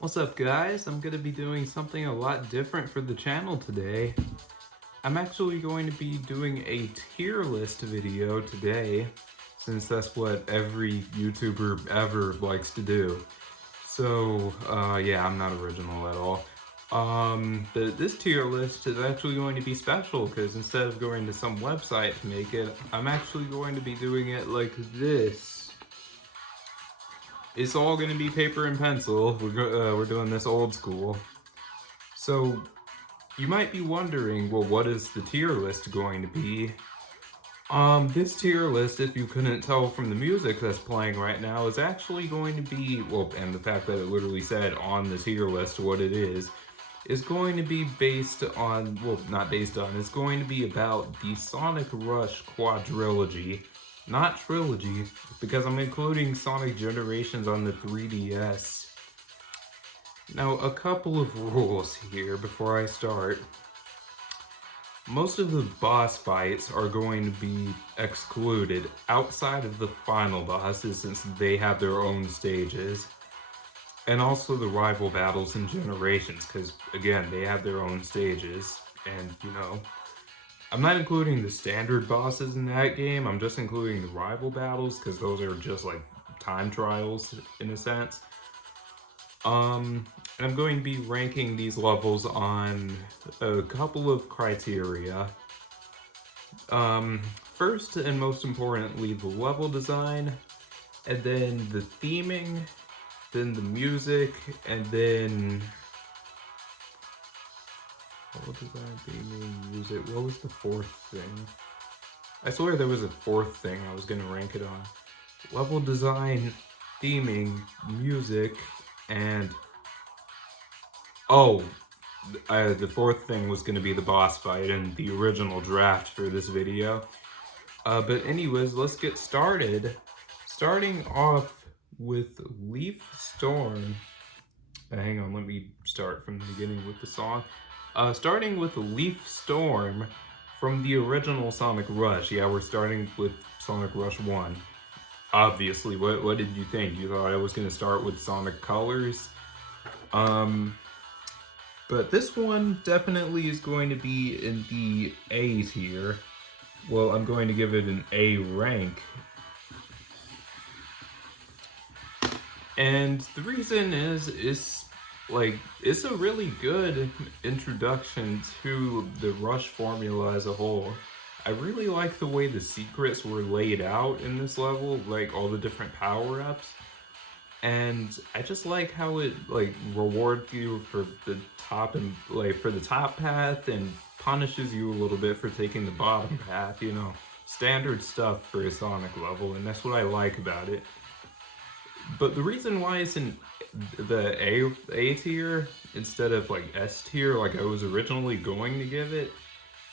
What's up, guys? I'm going to be doing something a lot different for the channel today. I'm actually going to be doing a tier list video today, since that's what every YouTuber ever likes to do. So, yeah, I'm not original at all. But this tier list is actually going to be special, because instead of going to some website to make it, I'm actually going to be doing it like this. It's all going to be paper and pencil. We're doing this old school. So you might be wondering, well, what is the tier list going to be? This tier list, if you couldn't tell from the music that's playing right now, is actually going to be, well, and the fact that it literally said on the tier list what it is going to be based on, well, not based on, it's going to be about the Sonic Rush Quadrilogy. Not trilogy, because I'm including Sonic Generations on the 3DS. Now, a couple of rules here before I start. Most of the boss fights are going to be excluded outside of the final bosses, since they have their own stages. And also the rival battles in Generations, because again, they have their own stages. And, you know, I'm not including the standard bosses in that game, I'm just including the rival battles, because those are just like time trials in a sense. And I'm going to be ranking these levels on a couple of criteria. First and most importantly, the level design, and then the theming, then the music, and then level design, theming, music. What was the fourth thing? I swear there was a fourth thing I was gonna rank it on. Level design, theming, music, and the fourth thing was gonna be the boss fight and the original draft for this video. But anyways, let's get started. Starting off with Leaf Storm. Hang on, let me start from the beginning with the song. Starting with Leaf Storm from the original Sonic Rush. Yeah, we're starting with Sonic Rush 1. Obviously, what did you think? You thought I was going to start with Sonic Colors? But this one definitely is going to be in the A tier. Well, I'm going to give it an A rank. And the reason is, it's a really good introduction to the Rush formula as a whole. I really like the way the secrets were laid out in this level, like all the different power-ups. And I just like how it rewards you for the top and for the top path and punishes you a little bit for taking the bottom path, you know. Standard stuff for a Sonic level, and that's what I like about it. But the reason why it's in the A tier instead of S tier like I was originally going to give it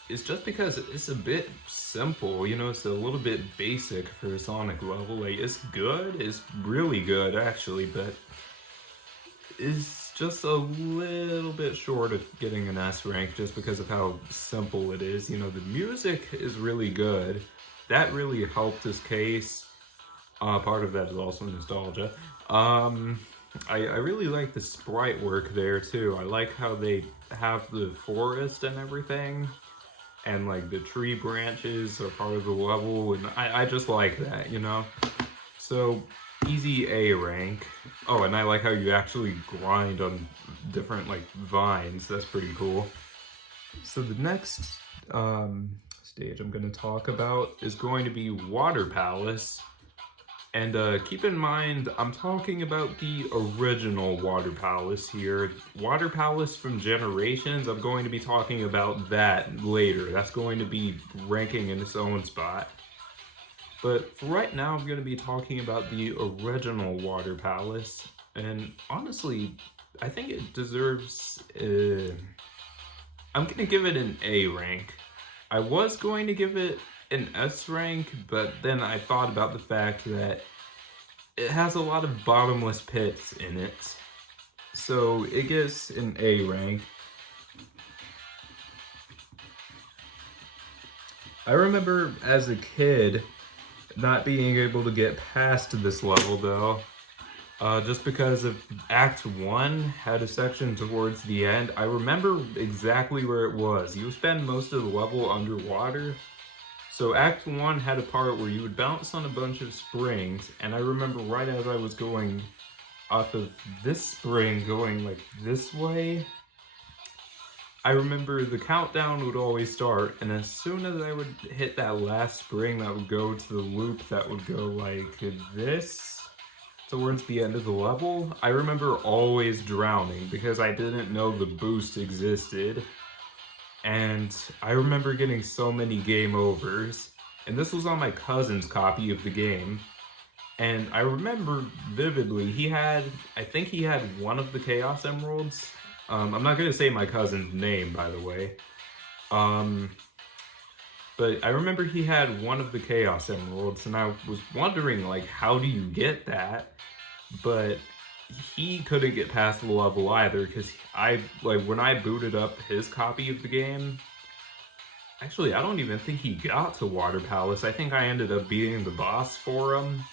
is just because it's a bit simple, you know, it's a little bit basic for a Sonic level. It's good, it's really good actually, but it's just a little bit short of getting an S rank just because of how simple it is. You know, the music is really good. That really helped this case. Part of that is also nostalgia. I really like the sprite work there too. I like how they have the forest and everything, and the tree branches are part of the level, and I just like that, you know? So, easy A rank. Oh, and I like how you actually grind on different vines. That's pretty cool. So the next stage I'm going to talk about is going to be Water Palace. And keep in mind, I'm talking about the original Water Palace here. Water Palace from Generations, I'm going to be talking about that later. That's going to be ranking in its own spot. But for right now, I'm going to be talking about the original Water Palace. And honestly, I think it deserves... I'm going to give it an A rank. I was going to give it an S rank, but then I thought about the fact that it has a lot of bottomless pits in it, so it gets an A rank. I remember as a kid not being able to get past this level though, just because of Act 1 had a section towards the end. I remember exactly where it was. You spend most of the level underwater. So Act 1 had a part where you would bounce on a bunch of springs, and I remember right as I was going off of this spring going like this way, I remember the countdown would always start, and as soon as I would hit that last spring that would go to the loop that would go like this towards the end of the level, I remember always drowning because I didn't know the boost existed. And I remember getting so many game overs, and this was on my cousin's copy of the game. And I remember vividly, I think he had one of the Chaos Emeralds. I'm not gonna say my cousin's name, by the way. But I remember he had one of the Chaos Emeralds, and I was wondering, like, how do you get that? But he couldn't get past the level either, because when I booted up his copy of the game, actually, I don't even think he got to Water Palace. I think I ended up beating the boss for him.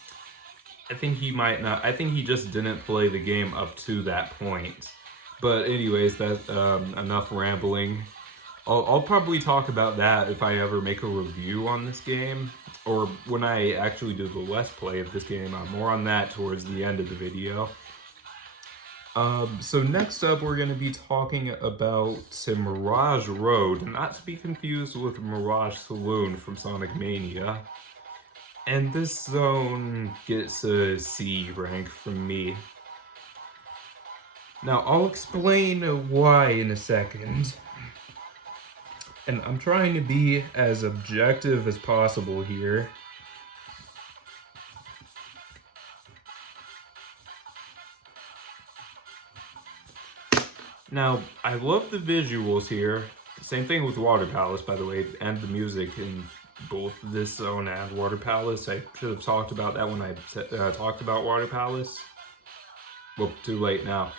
I think he might not, I think he just didn't play the game up to that point. But anyways, that's enough rambling. I'll probably talk about that if I ever make a review on this game, or when I actually do the Let's Play of this game. More on that towards the end of the video. So next up, we're going to be talking about Mirage Road, not to be confused with Mirage Saloon from Sonic Mania. And this zone gets a C rank from me. Now, I'll explain why in a second. And I'm trying to be as objective as possible here. Now, I love the visuals here. Same thing with Water Palace, by the way, and the music in both this zone and Water Palace. I should have talked about that when I talked about Water Palace. Well, too late now.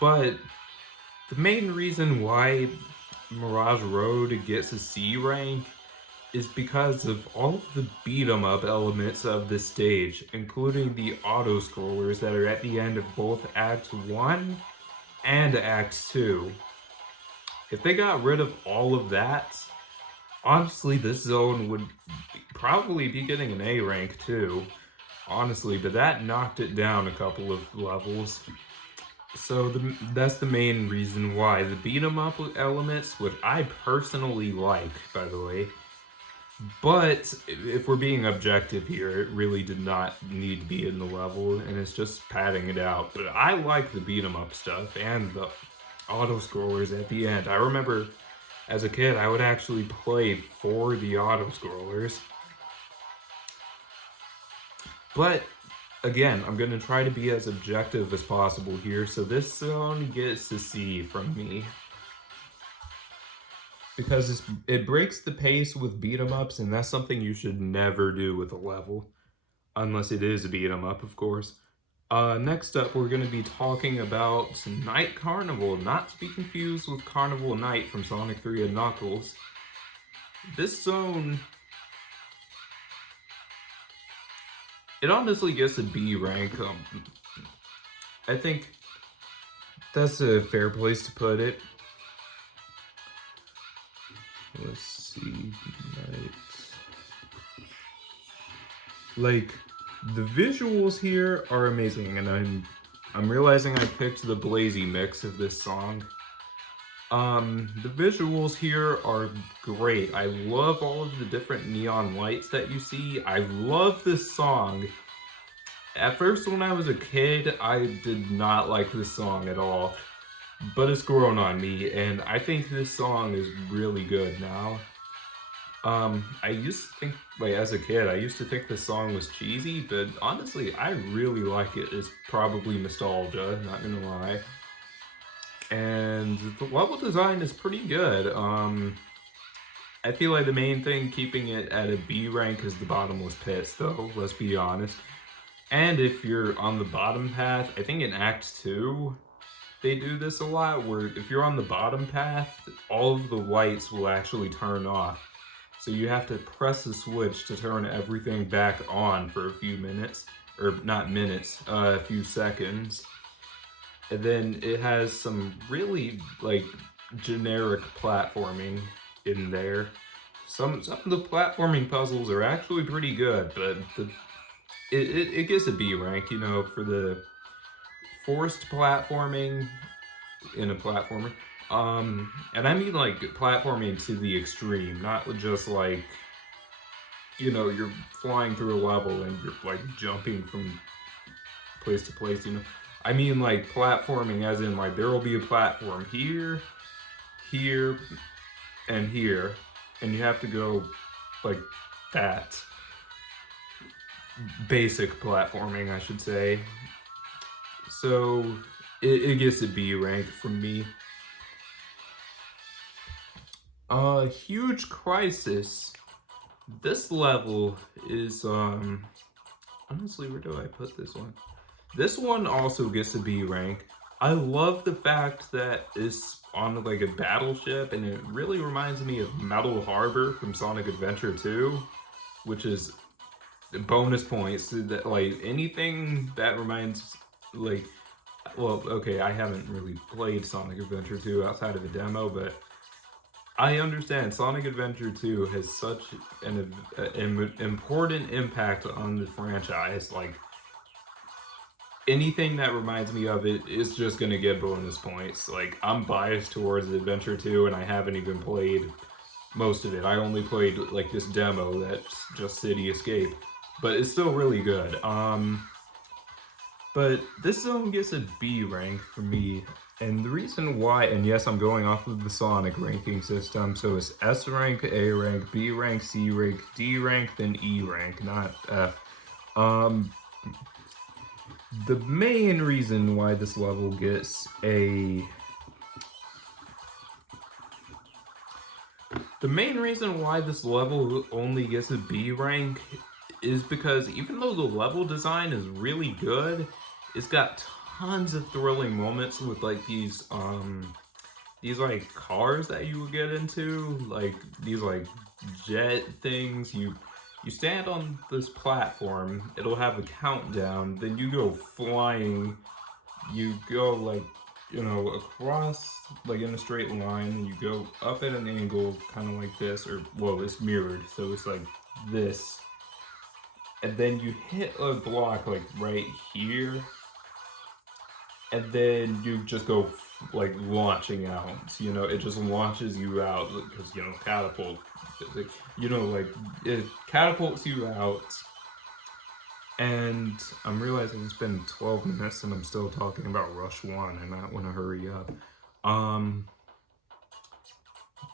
But the main reason why Mirage Road gets a C rank is because of all of the beat-em-up elements of this stage, including the auto-scrollers that are at the end of both Act 1 and Act 2. If they got rid of all of that, honestly, this zone would probably be getting an A rank too. Honestly, but that knocked it down a couple of levels. So that's the main reason why. The beat-em-up elements, which I personally like, by the way, but if we're being objective here, it really did not need to be in the level, and it's just padding it out. But I like the beat-em-up stuff and the auto-scrollers at the end. I remember as a kid, I would actually play for the auto-scrollers. But again, I'm going to try to be as objective as possible here, so this zone gets a C from me. Because it breaks the pace with beat-em-ups, and that's something you should never do with a level. Unless it is a beat-em-up, of course. Next up, we're going to be talking about Night Carnival, not to be confused with Carnival Night from Sonic 3 and Knuckles. This zone, it honestly gets a B rank. I think that's a fair place to put it. Let's see, like, the visuals here are amazing, and I'm realizing I picked the Blazy mix of this song. The visuals here are great. I love all of the different neon lights that you see. I love this song. At first, when I was a kid, I did not like this song at all. But it's grown on me, and I think this song is really good now. I used to think, like, as a kid, I used to think this song was cheesy, but honestly, I really like it. It's probably nostalgia, not gonna lie. And the level design is pretty good. I feel like the main thing keeping it at a B rank is the bottomless pits, though, let's be honest. And if you're on the bottom path, I think in Act 2, they do this a lot, where if you're on the bottom path, all of the lights will actually turn off. So you have to press the switch to turn everything back on for a few minutes. or not minutes, a few seconds. And then it has some really like generic platforming in there. Some of the platforming puzzles are actually pretty good, but it gets a B rank, you know, for the forced platforming in a platformer. And I mean like platforming to the extreme, not just like, you know, you're flying through a level and you're like jumping from place to place, you know. I mean like platforming as in like there will be a platform here, here, and here, and you have to go like that. Basic platforming, I should say. So it gets a B rank from me. Huge Crisis. This level is honestly, where do I put this one? This one also gets a B rank. I love the fact that it's on like a battleship, and it really reminds me of Metal Harbor from Sonic Adventure 2, which is bonus points to that. Like anything that reminds, like, well, okay, I haven't really played Sonic Adventure 2 outside of a demo, but I understand Sonic Adventure 2 has such an important impact on the franchise. Like, anything that reminds me of it is just gonna get bonus points. Like, I'm biased towards Adventure 2, and I haven't even played most of it. I only played, like, this demo that's just City Escape. But it's still really good. But this zone gets a B rank for me. And the reason why, and yes, I'm going off of the Sonic ranking system, so it's S rank, A rank, B rank, C rank, D rank, then E rank, not F. The main reason why this level gets a... The main reason why this level only gets a B rank is because even though the level design is really good, it's got tons of thrilling moments with like these like cars that you would get into, like these like jet things. You stand on this platform, it'll have a countdown, then you go flying, you go like, you know, across like in a straight line, and you go up at an angle kind of like this, or well, it's mirrored, so it's like this, and then you hit a block like right here, and then you just go like launching out, you know, it just launches you out because, you know, catapult, you know, like it catapults you out. And I'm realizing it's been 12 minutes and I'm still talking about Rush 1. I might want to hurry up.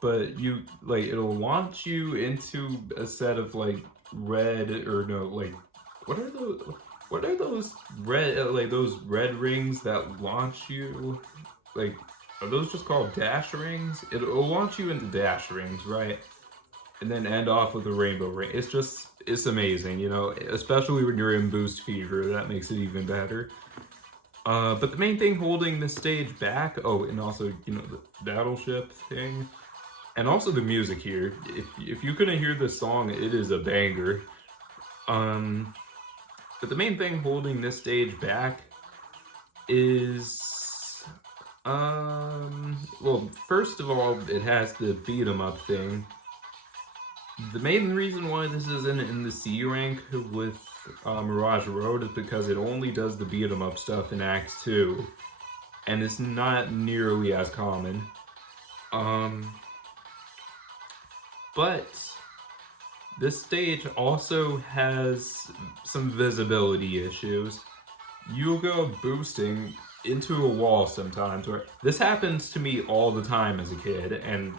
But you, like, it'll launch you into a set of, like, red, or no, like, what are those red, like, those red rings that launch you? Like, are those just called dash rings? It'll launch you into dash rings, right? And then end off with a rainbow ring. It's amazing, you know, especially when you're in Boost Fever, that makes it even better. But the main thing holding this stage back, oh, and also, you know, the battleship thing, and also the music here. If you couldn't hear this song, it is a banger. But the main thing holding this stage back is, well, first of all, it has the beat 'em up thing. The main reason why this isn't in the C rank with Mirage Road is because it only does the beat 'em up stuff in Act 2, and it's not nearly as common. But this stage also has some visibility issues. You'll go boosting into a wall sometimes, where this happens to me all the time as a kid, and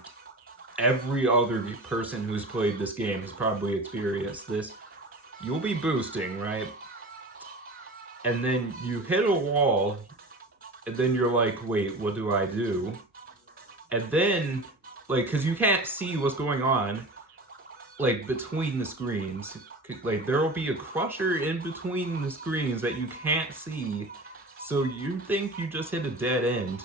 every other person who's played this game has probably experienced this. You'll be boosting, right? And then you hit a wall, and then you're like, wait, what do I do? And then, like, because you can't see what's going on, like, between the screens. Like, there will be a crusher in between the screens that you can't see, so you think you just hit a dead end.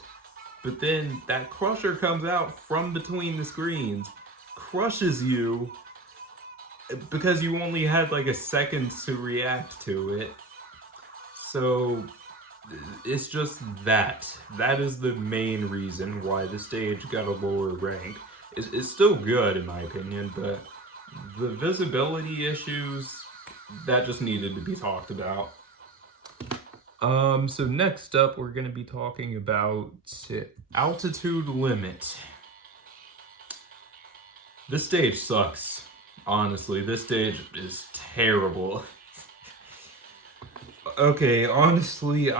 But then that crusher comes out from between the screens, crushes you, because you only had like a second to react to it. So it's just that. That is the main reason why the stage got a lower rank. It's still good in my opinion, but the visibility issues, that just needed to be talked about. So next up we're gonna be talking about altitude limit. This stage sucks. Honestly, this stage is terrible. Okay, honestly,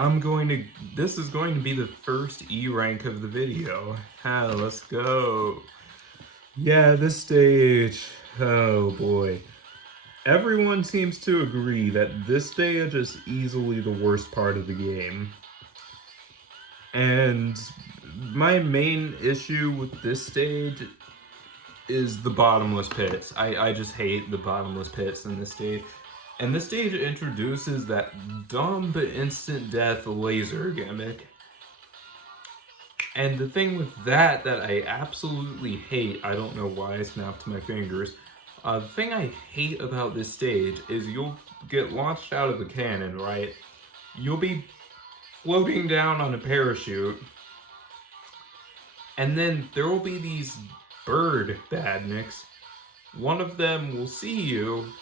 this is going to be the first E rank of the video. Let's go. Yeah, this stage, oh boy. Everyone seems to agree that this stage is easily the worst part of the game. And my main issue with this stage is the bottomless pits. I just hate the bottomless pits in this stage. And this stage introduces that dumb but instant death laser gimmick. And the thing with that I absolutely hate, I don't know why I snapped my fingers, the thing I hate about this stage is you'll get launched out of the cannon, right? You'll be floating down on a parachute, and then there will be these bird badniks. One of them will see you,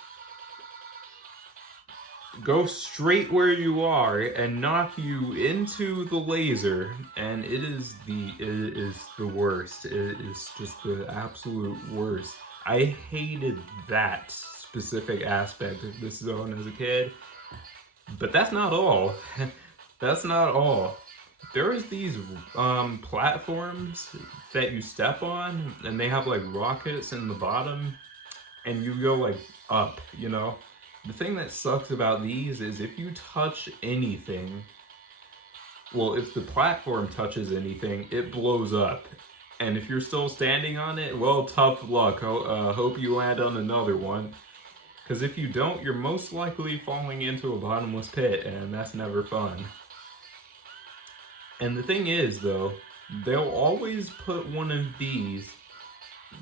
go straight where you are, and knock you into the laser, and it is the worst. It is just the absolute worst. I hated that specific aspect of this zone as a kid, but that's not all. That's not all. There's these platforms that you step on, and they have like rockets in the bottom, and you go like up, you know? The thing that sucks about these is if you touch anything, well, if the platform touches anything, it blows up. And if you're still standing on it, well, tough luck. Hope you land on another one. Because if you don't, you're most likely falling into a bottomless pit, and that's never fun. And the thing is, though, they'll always put one of these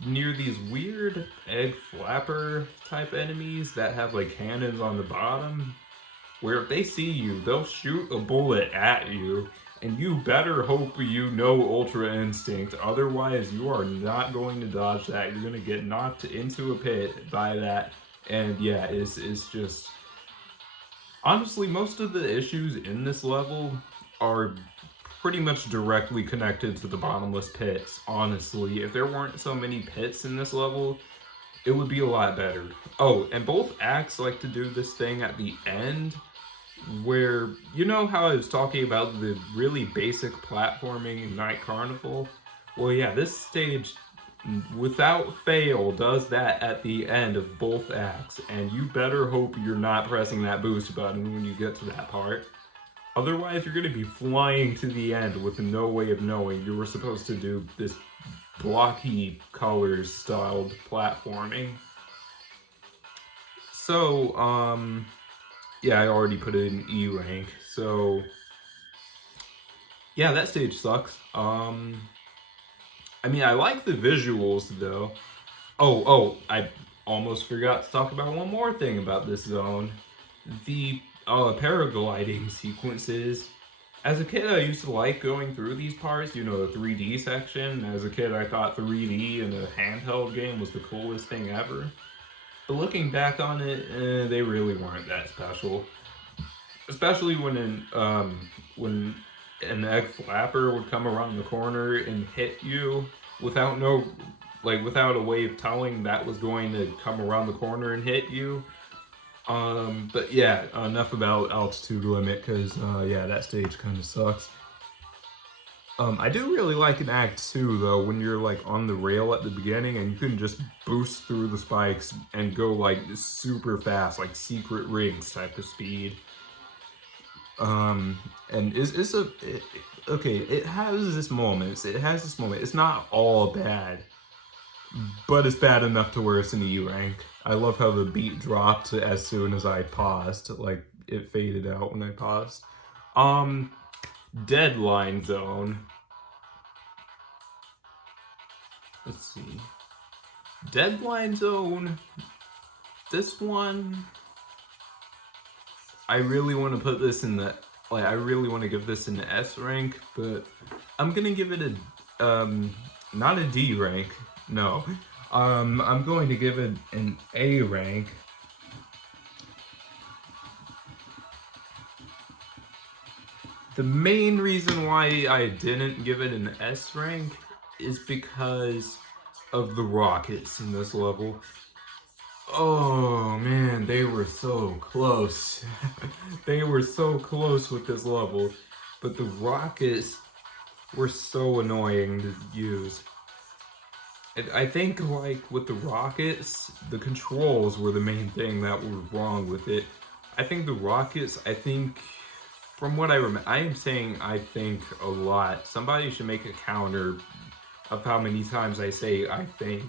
near these weird egg flapper type enemies that have like cannons on the bottom, where if they see you, they'll shoot a bullet at you, and you better hope you know Ultra Instinct, otherwise you are not going to dodge that. You're going to get knocked into a pit by that, and yeah, it's just... Honestly, most of the issues in this level are pretty much directly connected to the bottomless pits, honestly. If there weren't so many pits in this level, it would be a lot better. Oh, and both acts like to do this thing at the end, where, you know how I was talking about the really basic platforming in Night Carnival? Well, yeah, this stage, without fail, does that at the end of both acts, and you better hope you're not pressing that boost button when you get to that part. Otherwise, you're going to be flying to the end with no way of knowing you were supposed to do this blocky colors styled platforming. So, yeah, I already put it in E rank. So, yeah, that stage sucks. I mean, I like the visuals though. Oh, I almost forgot to talk about one more thing about this zone. The paragliding sequences. As a kid, I used to like going through these parts, you know, the 3D section. As a kid, I thought 3D in a handheld game was the coolest thing ever. But looking back on it, they really weren't that special. Especially when an egg flapper would come around the corner and hit you without without a way of telling that was going to come around the corner and hit you. But yeah, enough about altitude limit, because yeah, that stage kind of sucks. I do really like in Act 2 though, when you're like on the rail at the beginning and you can just boost through the spikes and go like super fast, like Secret Rigs type of speed. And okay, it has this moment. It's not all bad, but it's bad enough to where it's an E rank. I love how the beat dropped as soon as I paused, like it faded out when I paused. Deadline Zone. Let's see. Deadline Zone. This one I really want to put this in the, like, I really want to give this an S rank, but I'm gonna give it a, not a D rank, no. I'm going to give it an A rank. The main reason why I didn't give it an S rank is because of the rockets in this level. Oh man, they were so close. They were so close with this level, but the rockets were so annoying to use. I think, like, with the rockets, the controls were the main thing that were wrong with it. I think the rockets, from what I remember, I am saying I think a lot. Somebody should make a counter of how many times I say I think.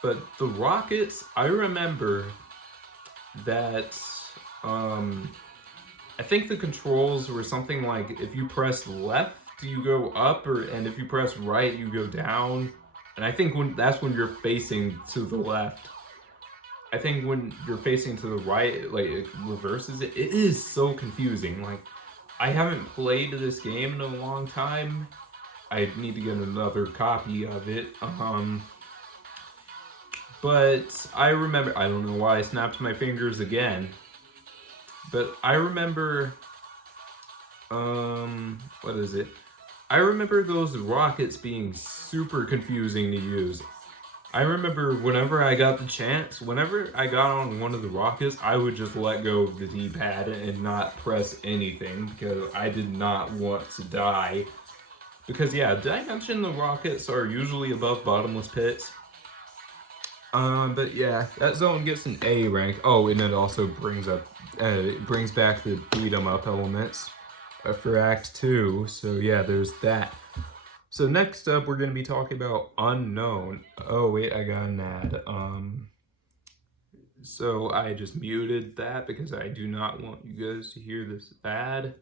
But the rockets, I remember that, I think the controls were something like if you press left, you go up, and if you press right, you go down. And I think that's when you're facing to the left. I think when you're facing to the right, like, it reverses it. It is so confusing. Like, I haven't played this game in a long time. I need to get another copy of it. But I remember, I don't know why I snapped my fingers again. But I remember, what is it? I remember those rockets being super confusing to use. I remember whenever I got the chance, whenever I got on one of the rockets, I would just let go of the D-pad and not press anything because I did not want to die. Because yeah, did I mention the rockets are usually above bottomless pits? But yeah, that zone gets an A rank. Oh, and it also brings back the beat 'em up elements for Act 2. So yeah, there's that. So next up, we're going to be talking about Unknown. Oh wait, I got an ad. So I just muted that because I do not want you guys to hear this ad,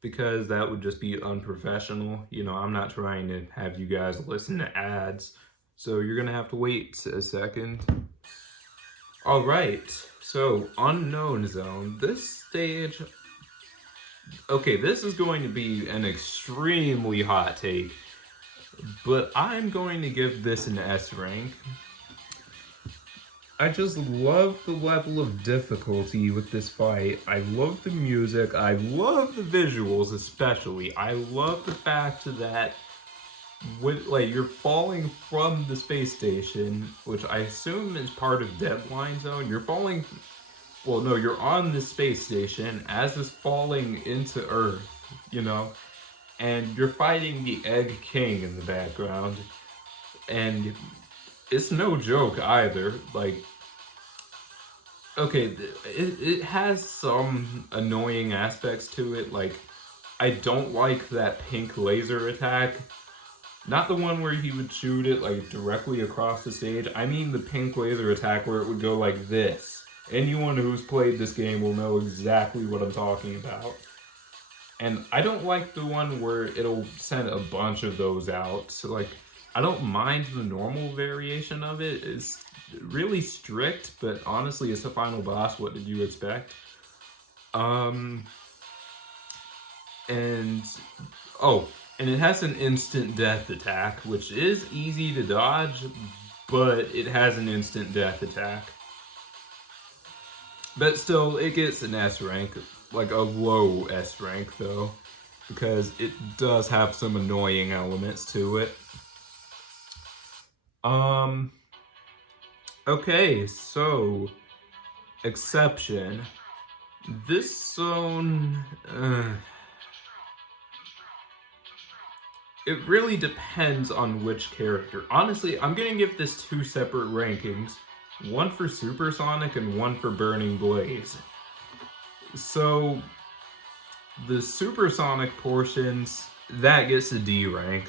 because that would just be unprofessional. You know, I'm not trying to have you guys listen to ads. So you're gonna have to wait a second. All right, so Unknown Zone. This stage, okay, this is going to be an extremely hot take, but I'm going to give this an S rank. I just love the level of difficulty with this fight. I love the music. I love the visuals, especially. I love the fact that you're falling from the space station, which I assume is part of Deadline Zone. You're falling, well, no, you're on the space station as it's falling into Earth, you know, and you're fighting the Egg King in the background, and it's no joke either. Like, okay, it has some annoying aspects to it. Like, I don't like that pink laser attack. Not the one where he would shoot it, like, directly across the stage. I mean the pink laser attack where it would go like this. Anyone who's played this game will know exactly what I'm talking about. And I don't like the one where it'll send a bunch of those out. So, like, I don't mind the normal variation of it. It's really strict, but honestly, it's a final boss. What did you expect? And it has an instant death attack, which is easy to dodge, but it has an instant death attack. But still, it gets an S rank, like a low S rank though, because it does have some annoying elements to it. Okay, so exception. This zone, it really depends on which character. Honestly, I'm gonna give this two separate rankings. One for Supersonic and one for Burning Blaze. So, the Supersonic portions, that gets a D rank.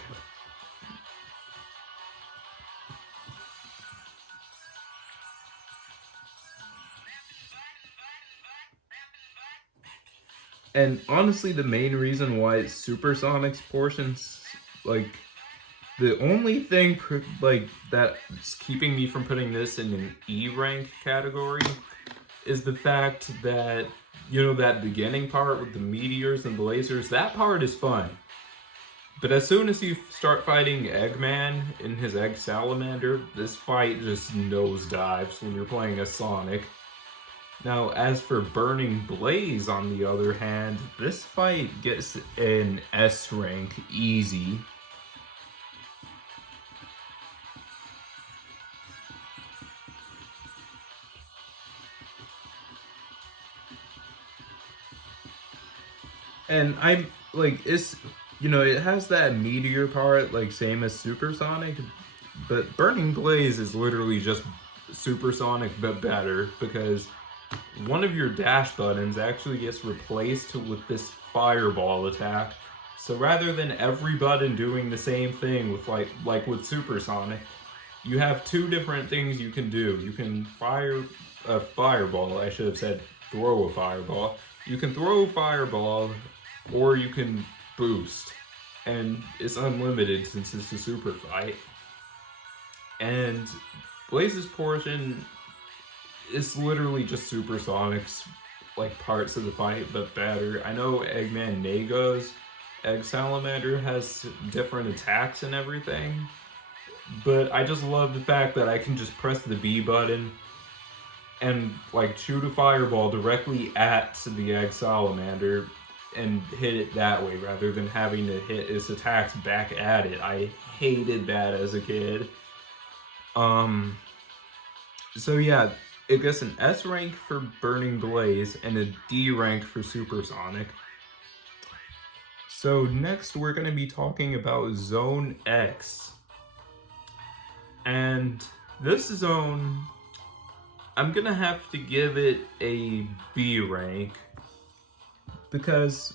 And honestly, the main reason why it's Supersonic's portions, like, the only thing, like, that's keeping me from putting this in an E rank category is the fact that, you know, that beginning part with the meteors and the lasers, that part is fun. But as soon as you start fighting Eggman in his Egg Salamander, this fight just nosedives when you're playing as Sonic. Now, as for Burning Blaze, on the other hand, this fight gets an S rank easy. And I'm like, it's, you know, it has that meteor part, like same as Supersonic, but Burning Blaze is literally just Supersonic but better, because one of your dash buttons actually gets replaced with this fireball attack. So rather than every button doing the same thing with like with Supersonic, you have two different things you can do. You can fire a fireball, I should have said throw a fireball. You can throw a fireball, or you can boost. And it's unlimited since it's a super fight. And Blaze's portion is literally just Supersonic's like parts of the fight, but better. I know Eggman Nega's Egg Salamander has different attacks and everything, but I just love the fact that I can just press the B button and like shoot a fireball directly at the Egg Salamander and hit it that way rather than having to hit its attacks back at it. I hated that as a kid. So yeah, it gets an S rank for Burning Blaze and a D rank for Supersonic. So next we're going to be talking about Zone X. And this zone, I'm going to have to give it a B rank, because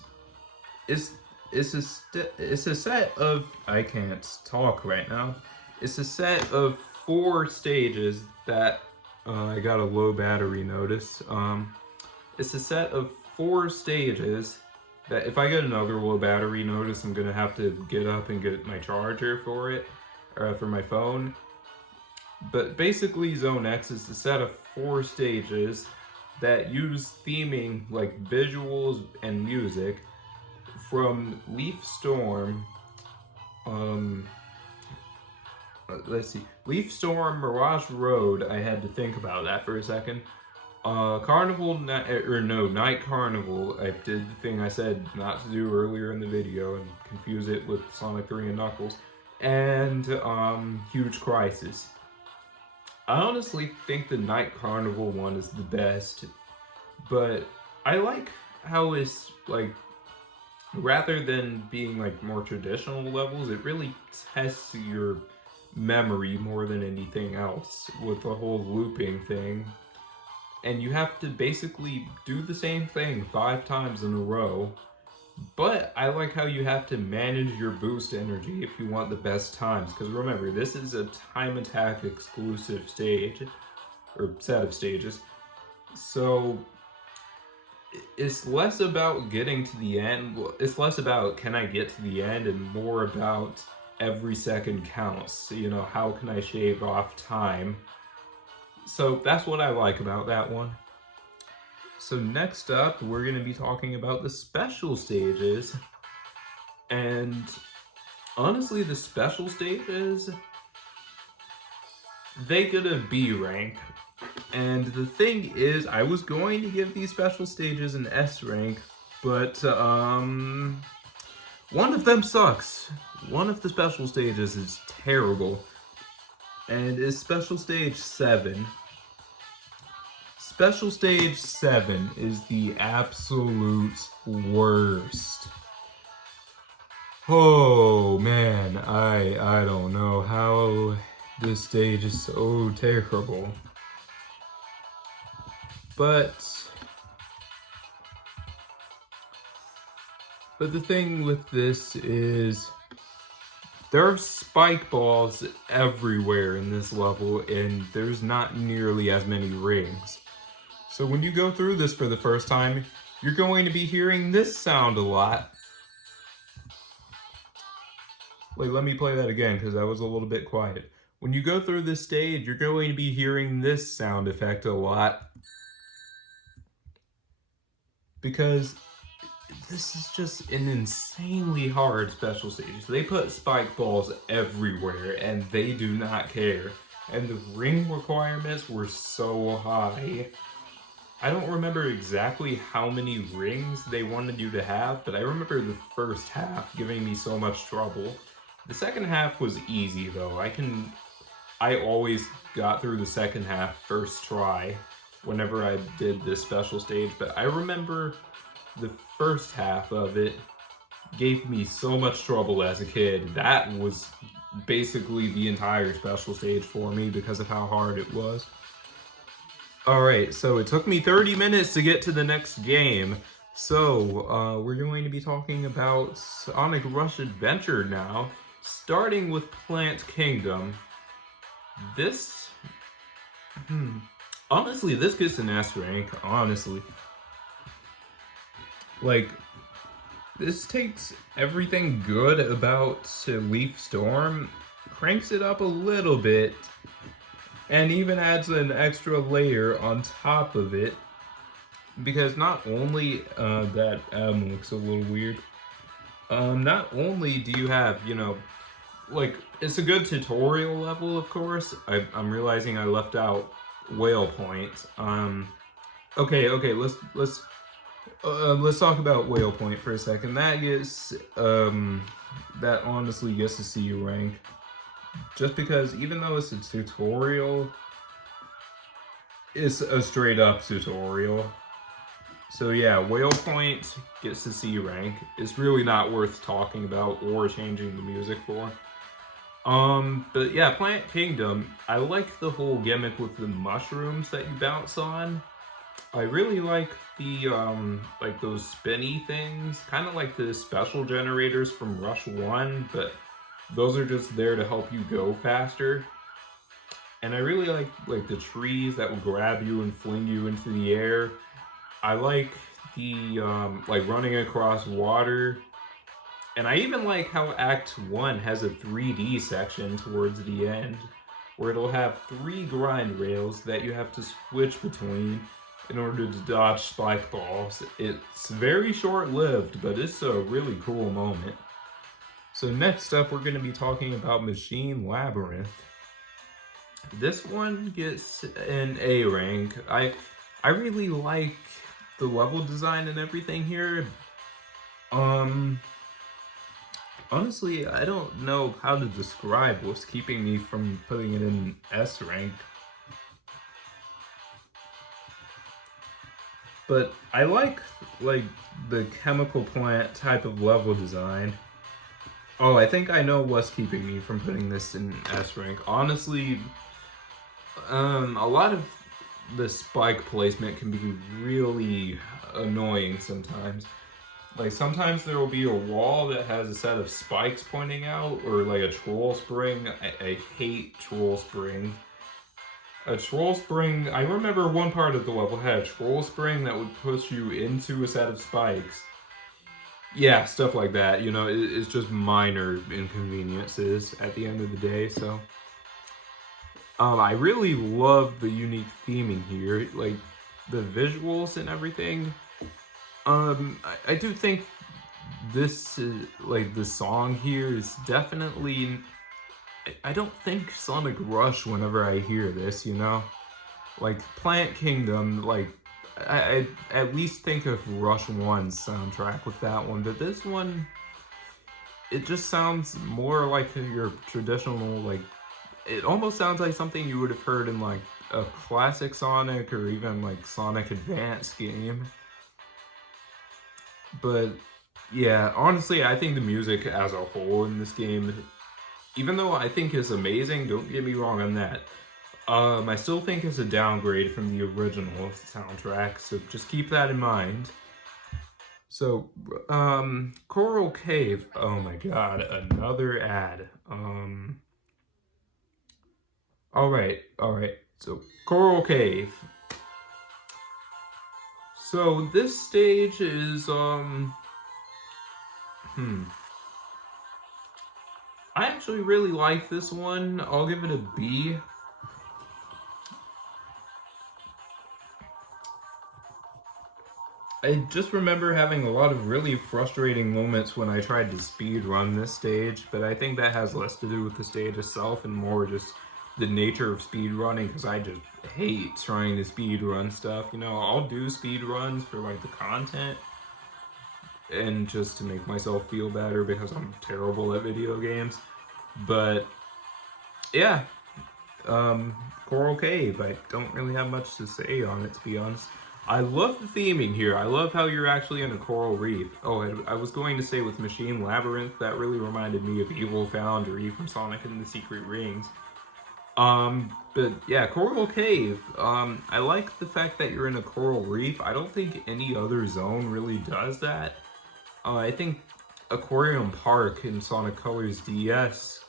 it's a set of, I can't talk right now. It's a set of 4 stages that I got a low battery notice. It's a set of 4 stages that if I get another low battery notice, I'm gonna have to get up and get my charger for it, or for my phone. But basically, Zone X is a set of 4 stages that use theming like visuals and music from Leaf Storm. Let's see, Leaf Storm, Mirage Road. I had to think about that for a second. Carnival, Night Carnival. I did the thing I said not to do earlier in the video and confuse it with Sonic 3 and Knuckles. And Huge Crisis. I honestly think the Night Carnival one is the best, but I like how it's like, rather than being like more traditional levels, it really tests your memory more than anything else with the whole looping thing. And you have to basically do the same thing 5 times in a row. But I like how you have to manage your boost energy if you want the best times. Because remember, this is a time attack exclusive stage, or set of stages. So it's less about getting to the end. It's less about can I get to the end and more about every second counts. You know, how can I shave off time? So that's what I like about that one. So next up, we're going to be talking about the special stages. And honestly, the special stages, they get a B rank. And the thing is, I was going to give these special stages an S rank, but one of them sucks. One of the special stages is terrible. And it's Special Stage 7. Special Stage 7 is the absolute worst. Oh man, I don't know how this stage is so terrible. But the thing with this is there are spike balls everywhere in this level, and there's not nearly as many rings. So when you go through this for the first time, you're going to be hearing this sound a lot. Wait, let me play that again because I was a little bit quiet. When you go through this stage, you're going to be hearing this sound effect a lot. because this is just an insanely hard special stage. They put spike balls everywhere and they do not care. And the ring requirements were so high. I don't remember exactly how many rings they wanted you to have, but I remember the first half giving me so much trouble. The second half was easy though. I always got through the second half first try whenever I did this special stage, but I remember the first half of it gave me so much trouble as a kid. That was basically the entire special stage for me because of how hard it was. Alright, so it took me 30 minutes to get to the next game. So, we're going to be talking about Sonic Rush Adventure now, starting with Plant Kingdom. This... honestly, this gets an S rank, honestly. Like, this takes everything good about Leaf Storm, cranks it up a little bit, and even adds an extra layer on top of it. Because not only, that looks a little weird. Not only do you have, you know, like, it's a good tutorial level, of course. I'm realizing I left out Whale Point. Okay, let's talk about Whale Point for a second. That gets, that honestly gets a C rank. Just because even though it's a tutorial, it's a straight up tutorial. So yeah, Whale Point gets a C rank. It's really not worth talking about or changing the music for. But yeah, Plant Kingdom, I like the whole gimmick with the mushrooms that you bounce on. I really like the, like those spinny things, kind of like the special generators from Rush 1, but those are just there to help you go faster. And I really like the trees that will grab you and fling you into the air. I like the, like running across water. And I even like how Act 1 has a 3D section towards the end, where it'll have 3 grind rails that you have to switch between in order to dodge spike balls. It's very short-lived, but it's a really cool moment. So next up, we're going to be talking about Machine Labyrinth. This one gets an A rank. I really like the level design and everything here. Honestly, I don't know how to describe what's keeping me from putting it in S rank. But I like the chemical plant type of level design. Oh, I think I know what's keeping me from putting this in S rank. Honestly, a lot of the spike placement can be really annoying sometimes. Like, sometimes there will be a wall that has a set of spikes pointing out, or like a troll spring. I hate troll spring. A troll spring, I remember one part of the level had a troll spring that would push you into a set of spikes. Yeah, stuff like that, you know, it's just minor inconveniences at the end of the day, so. I really love the unique theming here, like, the visuals and everything. I do think this, like, the song here is definitely, I don't think Sonic Rush whenever I hear this, you know? Like, Plant Kingdom, like, I at least think of Rush 1's soundtrack with that one, but this one, it just sounds more like your traditional, like, it almost sounds like something you would have heard in, like, a classic Sonic or even, like, Sonic Advance game. But, yeah, honestly, I think the music as a whole in this game, even though I think it's amazing, don't get me wrong on that, I still think it's a downgrade from the original soundtrack, so just keep that in mind. So, Coral Cave, oh my god, another ad. Alright, so Coral Cave. So this stage is, I actually really like this one. I'll give it a B. I just remember having a lot of really frustrating moments when I tried to speed run this stage, but I think that has less to do with the stage itself and more just the nature of speed running, because I just hate trying to speed run stuff. You know, I'll do speed runs for like the content and just to make myself feel better because I'm terrible at video games. But yeah, Coral Cave, I don't really have much to say on it, to be honest. I love the theming here. I love how you're actually in a coral reef. Oh, I was going to say with Machine Labyrinth, that really reminded me of Evil Foundry from Sonic and the Secret Rings. But yeah, Coral Cave. I like the fact that you're in a coral reef. I don't think any other zone really does that. I think Aquarium Park in Sonic Colors DS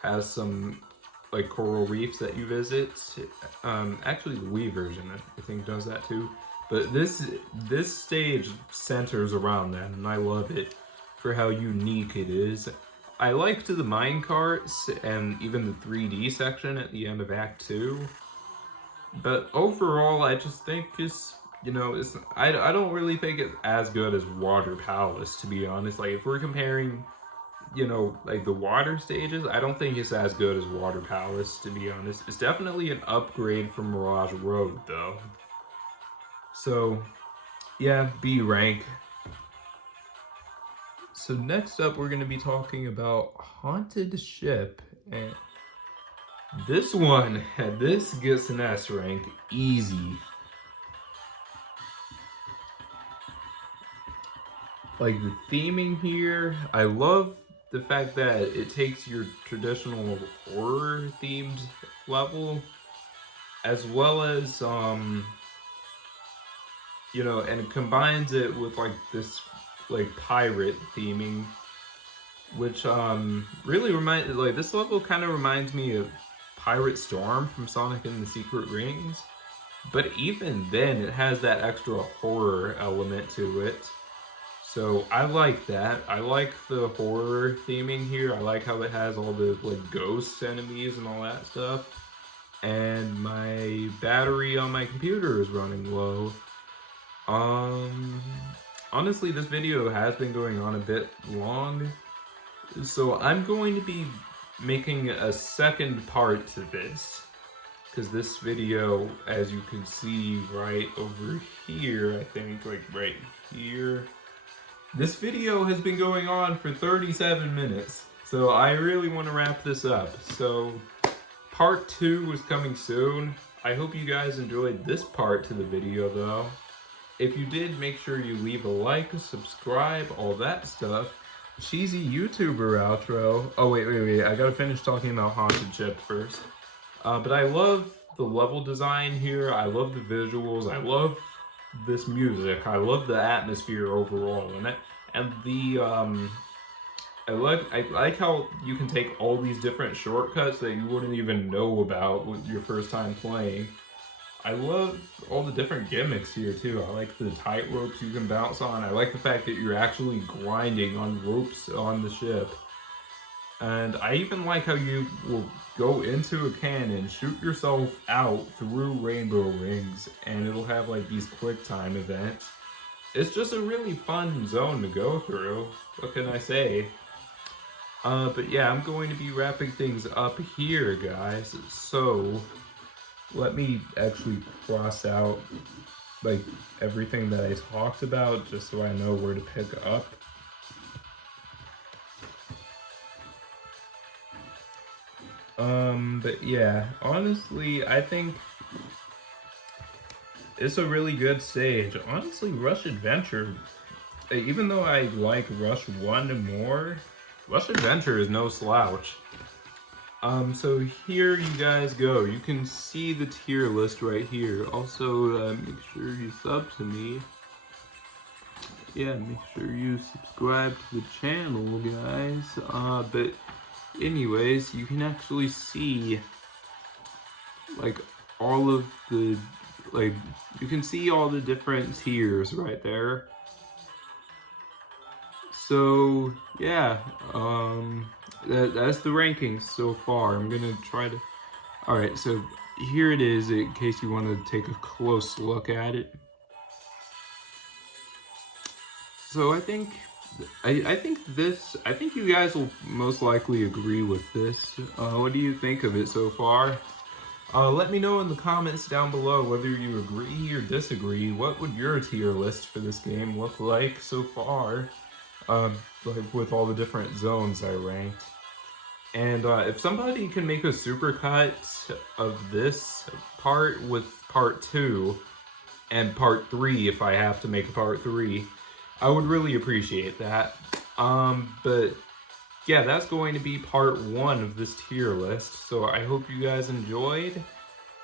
has some like coral reefs that you visit. Actually the Wii version I think does that too. But this stage centers around that, and I love it for how unique it is. I liked the minecarts and even the 3D section at the end of Act 2. But overall, I just think it's, you know, I don't really think it's as good as Water Palace, to be honest. Like, if we're comparing, you know, like the water stages, I don't think it's as good as Water Palace, to be honest. It's definitely an upgrade from Mirage Road, though. So, yeah, B rank. So next up, we're going to be talking about Haunted Ship. And this gets an S rank, easy. Like the theming here, I love the fact that it takes your traditional horror themed level as well as you know, and it combines it with like this like pirate theming, which really like this level kind of reminds me of Pirate Storm from Sonic and the Secret Rings, but even then it has that extra horror element to it. So I like that. I like the horror theming here. I like how it has all the like ghost enemies and all that stuff. And my battery on my computer is running low. Honestly, this video has been going on a bit long, so I'm going to be making a second part to this, because this video, as you can see right over here, I think, like right here, this video has been going on for 37 minutes, so I really want to wrap this up. So part 2 is coming soon. I hope you guys enjoyed this part to the video, though. If you did, make sure you leave a like, subscribe, all that stuff. Cheesy YouTuber outro. Oh, wait. I gotta finish talking about Haunted Ship first. But I love the level design here. I love the visuals. I love this music. I love the atmosphere overall. And the, I like how you can take all these different shortcuts that you wouldn't even know about with your first time playing. I love all the different gimmicks here too. I like the tight ropes you can bounce on. I like the fact that you're actually grinding on ropes on the ship. And I even like how you will go into a cannon, shoot yourself out through rainbow rings, and it'll have like these quick time events. It's just a really fun zone to go through. What can I say? But yeah, I'm going to be wrapping things up here, guys. So let me actually cross out like everything that I talked about just so I know where to pick up. But yeah, honestly, I think it's a really good stage. Honestly, Rush Adventure, even though I like Rush 1 more, Rush Adventure is no slouch. So here you guys go. You can see the tier list right here. Also, make sure you sub to me. Yeah, make sure you subscribe to the channel, guys. But anyways, you can actually see like all of the, like, you can see all the different tiers right there. So yeah, that's the rankings so far. I'm gonna try to, all right, so here it is in case you want to take a close look at it. So I think you guys will most likely agree with this. What do you think of it so far? Let me know in the comments down below whether you agree or disagree. What would your tier list for this game look like so far? Like with all the different zones I ranked. And if somebody can make a supercut of this part with part 2 and part 3 if I have to make a part 3, I would really appreciate that. But yeah, that's going to be part 1 of this tier list. So I hope you guys enjoyed.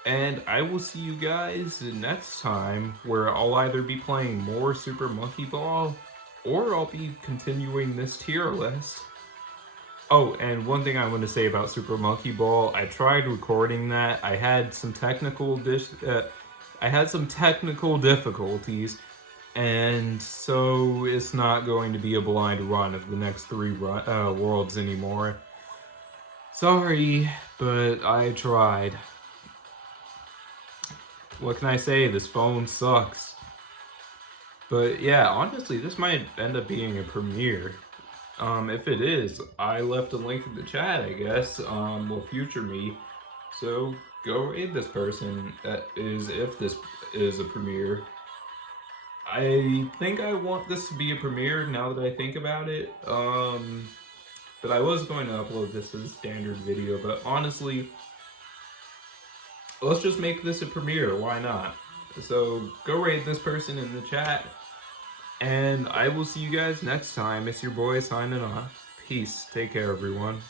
And I will see you guys next time, where I'll either be playing more Super Monkey Ball, or I'll be continuing this tier list. Oh, and one thing I want to say about Super Monkey Ball, I tried recording that. I had some technical difficulties, and so it's not going to be a blind run of the next 3 worlds anymore. Sorry, but I tried. What can I say? This phone sucks. But yeah, honestly, this might end up being a premiere. If it is, I left a link in the chat, I guess, will future me. So go raid this person, if this is a premiere. I think I want this to be a premiere now that I think about it. But I was going to upload this as a standard video, but honestly, let's just make this a premiere, why not? So go raid this person in the chat. And I will see you guys next time. It's your boy signing off. Peace. Take care, everyone.